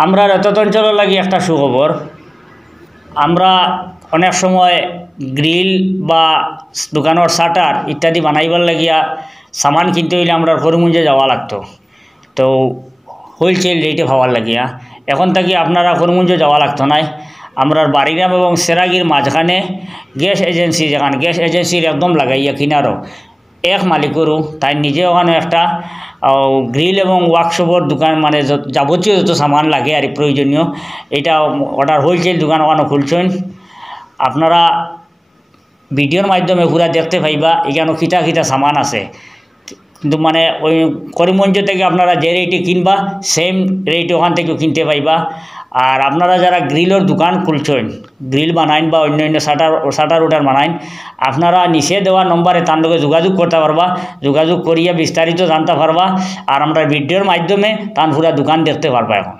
আমরা যত অঞ্চলের লাগি একটা সুখবর, আমরা অনেক সময় গ্রিল বা দোকানের শাটার ইত্যাদি বানাইবার লাগিয়া সামান কিনতে হইলে আমরা করিমগঞ্জে যাওয়া লাগতো, তো হোলসেল রেটে পাওয়ার লাগিয়া। এখন থেকে আপনারা করিমগঞ্জে যাওয়া লাগতো নাই। আমরা বাড়িগ্রাম এবং সেরাগির মাঝখানে গ্যাস এজেন্সি, যেখানে গ্যাস এজেন্সির একদম লাগাইয়া কিনারও এক মালিকেরও তাই নিজে ওখানে একটা গ্রিল এবং ওয়ার্কশপের দোকান, মানে যাবতীয় যত সামান লাগে আর প্রয়োজনীয়, এটা অর্ডার হোলসেল দোকান ওখানে খুলছেন। আপনারা ভিডিওর মাধ্যমে পুরা দেখতে পাইবা এখানে খিতা খিতা সামান আছে, কিন্তু মানে ওই করিমগঞ্জ থেকে আপনারা যে রেটে কিনবা সেম রেটে ওখান থেকে কিনতে পাইবা। আর আপনারা যারা গ্রিলের দোকান খুলছেন, গ্রিল বানাইন বা অন্যান্য শাটার উটার বানাইন, আপনারা নিচে দেওয়া নম্বরে তার লগে যোগাযোগ করতে পারবা, যোগাযোগ করিয়া বিস্তারিত জানতে পারবা। আর আমরা ভিডিওর মাধ্যমে তার পুরা দোকান দেখতে পারবা। এখন